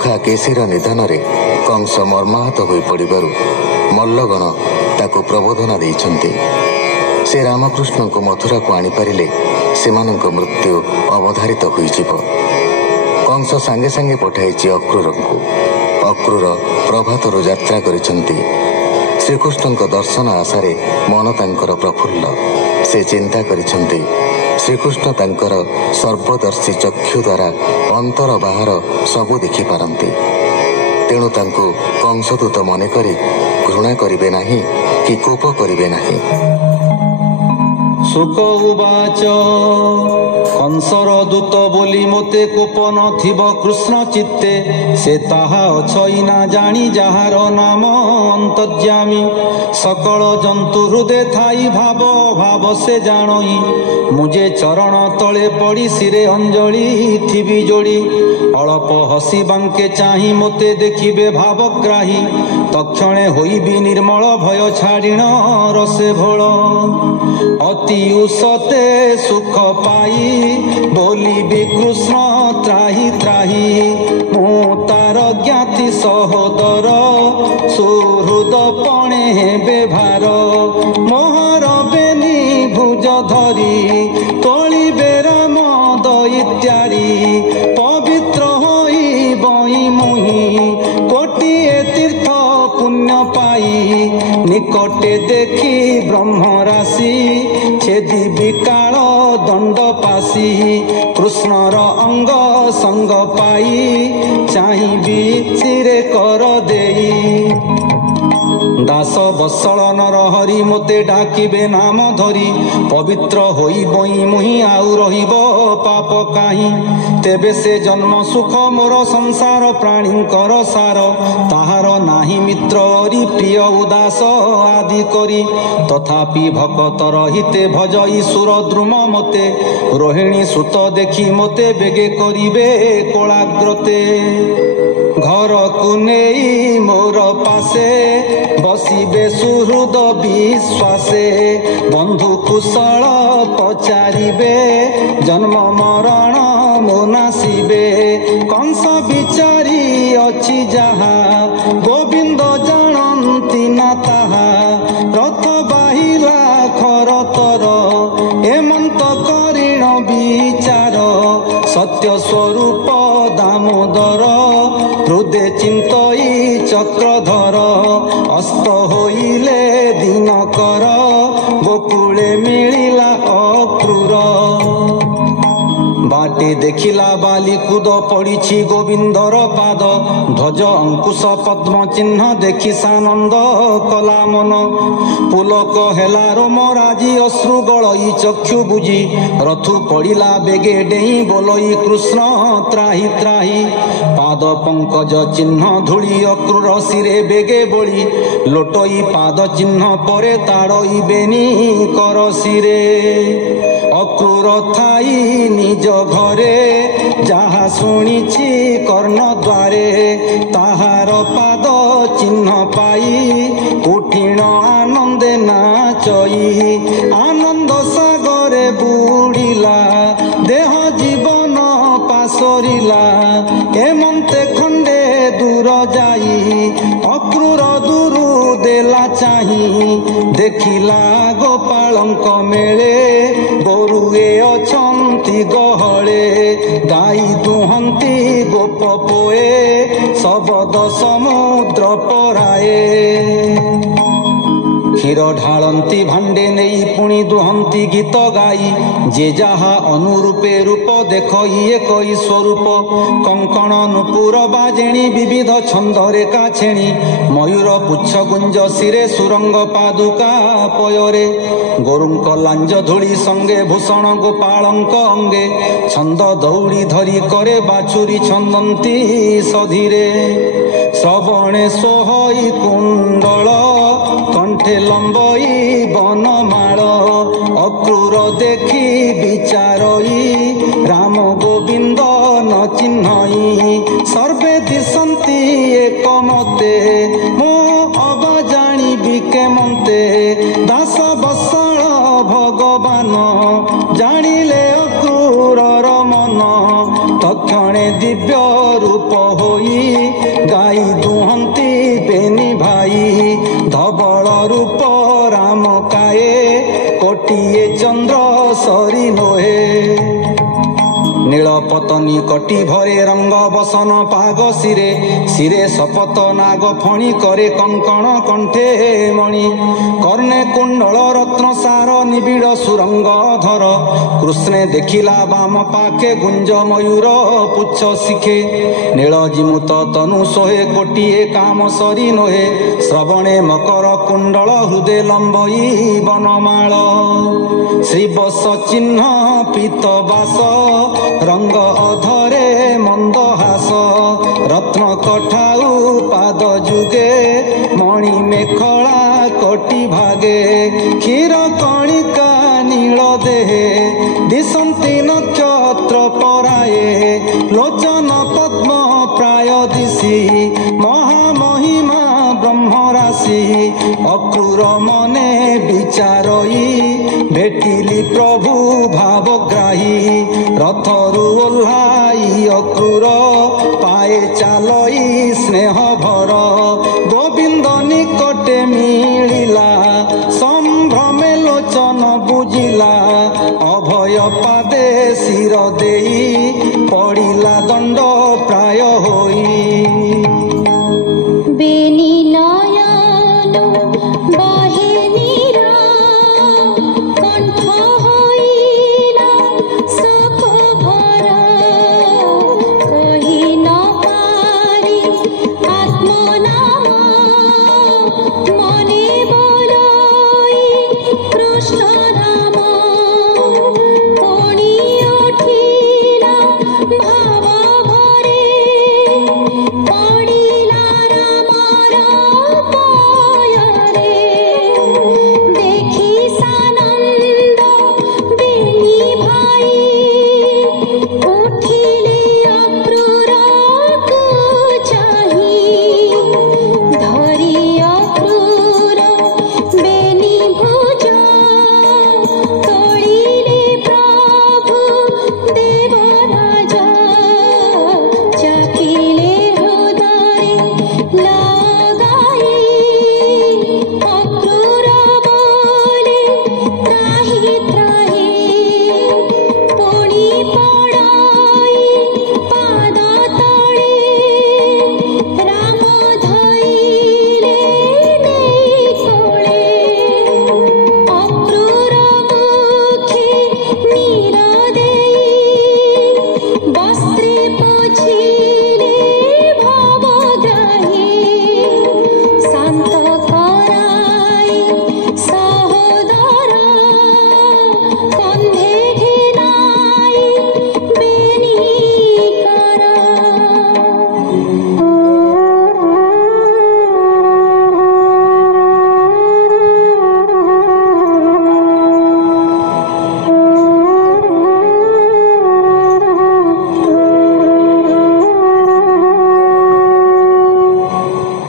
ସଖା କେଶୀର ନିଧନରେ କଂସ ମର୍ମାହତ ହୋଇ ପଡ଼ିବାରୁ ମଲ୍ଲଗଣ ତାକୁ ପ୍ରବୋଧନା ଦେଇଛନ୍ତି। ସେ ରାମକୃଷ୍ଣଙ୍କୁ ମଥୁରାକୁ ଆଣିପାରିଲେ ସେମାନଙ୍କ ମୃତ୍ୟୁ ଅବଧାରିତ ହୋଇଯିବ। କଂସ ସାଙ୍ଗେ ସାଙ୍ଗେ ପଠାଇଛି ଅକ୍ରୁରଙ୍କୁ। ଅକ୍ରୁର ପ୍ରଭାତରୁ ଯାତ୍ରା କରିଛନ୍ତି। ଶ୍ରୀକୃଷ୍ଣଙ୍କ ଦର୍ଶନ ଆଶାରେ ମନ ତାଙ୍କର ପ୍ରଫୁଲ୍ଲ। ସେ ଚିନ୍ତା କରିଛନ୍ତି ଶ୍ରୀକୃଷ୍ଣ ତାଙ୍କର ସର୍ବଦର୍ଶୀ ଚକ୍ଷୁ ଦ୍ୱାରା ଅନ୍ତର ବାହାର ସବୁ ଦେଖିପାରନ୍ତି। ତେଣୁ ତାଙ୍କୁ କଂସଦୂତ ମନେକରି ଘୃଣା କରିବେ ନାହିଁ କି କୋପ କରିବେ ନାହିଁ। ଶୁକ ଉବାଚ କଂସର ଦୂତ ବୋଲି ମୋତେ କୋପ ନଥିବ କୃଷ୍ଣ ଚିତ୍ତେ। ସେ ତାହା ଅଛଇ ନା ଜାଣି ଯାହାର ନାମ ଅନ୍ତର୍ଯ୍ୟାମୀ। ସକଳ ଜନ୍ତୁ ହୃଦେ ଥାଇ ଭାବ ଭାବ ସେ ଜାଣଇ। ମୁଁ ଯେ ଚରଣ ତଳେ ପଡ଼ି ଶିରେ ଅଞ୍ଜଳି ଥିବି ଯୋଡ଼ି। ଅଳପ ହସି ବାଙ୍କେ ଚାହିଁ ମୋତେ ଦେଖିବେ ଭାବଗ୍ରାହୀ। ତକ୍ଷଣେ ହୋଇବି ନିର୍ମଳ ଭୟ ଛାଡ଼ିଣ ରସେ ଭୋଳ। ଅତି ଉଷତେ ସୁଖ ପାଇ ବୋଲିବି କୃଷ୍ଣ ତ୍ରାହି ତ୍ରାହି। ମୁଁ ତାର ଜ୍ଞାତି ସହୋଦର ସୁହୃଦ ପଣେ ବ୍ୟବହାର। ମୋହର ବେନି ଭୁଜ ଧରି ତୋଳିବେ ରାମ ଦଇତ୍ୟାରି। ପବିତ୍ର ହୋଇ ବଇ ମୁହିଁ କୋଟିଏ ତୀର୍ଥ ପୁଣ୍ୟ ପାଇ। ନିକଟେ ଦେଖି ବ୍ରହ୍ମ ରାଶି ଛେଦି ବିକାଳ ଦଣ୍ଡ ପାଶି। କୃଷ୍ଣର ଅଙ୍ଗ ସଙ୍ଗ ପାଇ ଚାହିଁବି ଶିରେ କର ଦେଇ। ଦାସ ବତ୍ସଳ ନର ହରି ମୋତେ ଡାକିବେ ନାମ ଧରି। ପବିତ୍ର ହୋଇ ବଇ ମୁହିଁ ଆଉ ରହିବ ପାପ କାହିଁ। ତେବେ ସେ ଜନ୍ମ ସୁଖ ମୋର ସଂସାର ପ୍ରାଣୀଙ୍କର ସାର। ତାହାର ନାହିଁ ମିତ୍ର ଅରି ପ୍ରିୟ ଉଦାସ ଆଦି କରି। ତଥାପି ଭକତର ହିତେ ଭଜଇ ସୁର ଦ୍ରୁମ ମୋତେ। ରୋହିଣୀ ସୁତ ଦେଖି ମୋତେ ବେଗେ କରିବେ କୋଳାଗ୍ରତେ। ଘରକୁ ନେଇ ମୋର ପାଶେ ବସିବେ ସୁହୃଦ ବିଶ୍ୱାସେ। ବନ୍ଧୁ କୁଶଳ ପଚାରିବେ ଜନ୍ମ ମରଣ ମୋ ନାସିବେ। କଂସ ବିଚାରି ଅଛି ଯାହା ଗୋବିନ୍ଦ ଜାଣନ୍ତି ନା ତାହା। ରଥ ବାହିଲା ଖରତର ଏମନ୍ତ କରିଣ ବିଚାର। ସତ୍ୟ ସ୍ୱରୂପ ଦାମୋଦର ହୃଦେ ଚିନ୍ତଇ ଚକ୍ରଧର। ଅସ୍ତ ହୋଇଲେ ଦିନକର ଗୋକୁଳେ ମିଳିଲା ଅକ୍ରୁର। ବାଟେ ଦେଖିଲା ବାଲି କୁଦ ପଡ଼ିଛି ଗୋବିନ୍ଦର ପାଦ। ଧ୍ୱଜ ଅଙ୍କୁଶ ପଦ୍ମ ଚିହ୍ନ ଦେଖି ସାନନ୍ଦ କଲା ମନ। ପୁଲକ ହେଲା ରୋମ ରାଜି ଅଶ୍ରୁ ଗଳଇ ଚକ୍ଷୁ ବୁଝି। ରଥୁ ପଡ଼ିଲା ବେଗେ ଡେଇଁ ବୋଲଇ କୃଷ୍ଣ ତ୍ରାହି ତ୍ରାହି। ପାଦ ପଙ୍କଜ ଚିହ୍ନ ଧୂଳି ଅକ୍ରୁର ଶିରେ ବେଗେ ବୋଳି। ଲୋଟଇ ପାଦ ଚିହ୍ନ ପରେ ତାଡ଼ଇ ବେନି କର ଶିରେ। ଅକ୍ରୁର ଥାଇ ନିଜ ଘରେ ଯାହା ଶୁଣିଛି କର୍ଣ୍ଣ ଦ୍ୱାରେ। ତାହାର ପାଦ ଚିହ୍ନ ପାଇ ଉଠିଣ ଆନନ୍ଦେ ନାଚଇ। ଆନନ୍ଦ ସାଗରେ ବୁଡ଼ିଲା ଦେହ ଜୀବନ ପାସରିଲା। ଏମନ୍ତେ ଖଣ୍ଡେ ଦୂର ଯାଇ ଅକ୍ରୁର ଦୂରୁ ଦେଲା ଚାହିଁ। ଦେଖିଲା ଗୋପାଳଙ୍କ ମେଳେ ଗୋରୁଏ ଅଛନ୍ତି ଗହଳେ। ଗାଈ ଦୁହନ୍ତି ଗୋପ ପୋଏ ଶବଦ ସମୁଦ୍ର ପରାଏ। କ୍ଷୀର ଢାଳନ୍ତି ଭାଣ୍ଡେ ନେଇ ପୁଣି ଦୁହନ୍ତି ଗୀତ ଗାଇ। ଯେ ଯାହା ଅନୁରୂପେ ରୂପ ଦେଖ ଇଏ କଇ ସ୍ୱରୂପ। କଙ୍କଣ ନୁପୁର ବାଜେଣି ବିବିଧ ଛନ୍ଦରେ କାଛେଣି। ମୟୂର ପୁଚ୍ଛ ଗୁଞ୍ଜ ଶିରେ ସୁରଙ୍ଗ ପାଦୁକା ପୟରେ। ଗୋରୁଙ୍କ ଲାଞ୍ଜ ଧୂଳି ସଙ୍ଗେ ଭୂଷଣ ଗୋପାଳଙ୍କ ଅଙ୍ଗେ। ଛନ୍ଦ ଦୌଡ଼ି ଧରି କରେ ବାଛୁରୀ ଛନ୍ଦନ୍ତି ସଧିରେ। ଶ୍ରବଣେ ସୋହଇ କୁଣ୍ଡଳ କଣ୍ଠେ ଲମ୍ବଇ ବନମାଳ। ଅକ୍ରୁର ଦେଖି ବିଚାରଇ ରାମ ଗୋବିନ୍ଦ ନ ଚିହ୍ନଇ। ସର୍ବେ ଦିଶନ୍ତି ଏକମତେ ମୁଁ ଅବା ଜାଣିବି କେମନ୍ତେ। ଦାସ ବତ୍ସଳ ଭଗବାନ ଜାଣିଲେ ଅକ୍ରୁରର ମନ। ତକ୍ଷ क्षणे दिव्य रूप होई गाई दुहंती बेनी भाई धवल रूप राम काए कोटिए चंद्र सरी नोहे नीलपतनी कटी भरे रंग बसन पाग सिरे सिरे शपथ नाग फणी करे कंकण कंठे मणि कर्णे कुंडल रत्न सार निबिड़ सुरंग धर कृष्णे देखिला बाम पाखे गुंज मयूर पुच्छ शिखे नील जिमुत तनु सोहे कोटिए काम सरी नोहे श्रवणे मकर कुंडल हृदय लंबई बनमाल श्रीबस चिन्ह पीतबास रंग अधरे मंदहास रत्न कठाऊ पाद जुगे मणि मेखला कोटि भागे क्षीर कणिका नील देहे दिशंति नक्षत्र पराए लोचन पद्म प्राय दिशि महामहिमा ब्रह्म राशि अक्रूर मने विचारई भेटिली प्रभु भावग्राही रथरु ओह्लाई अक्रूर पाए चालई स्नेह भर गोविंद निकटे मिलिला संभ्रमे लोचन बुझिला अभय पादे शिर देई पड़िला दंड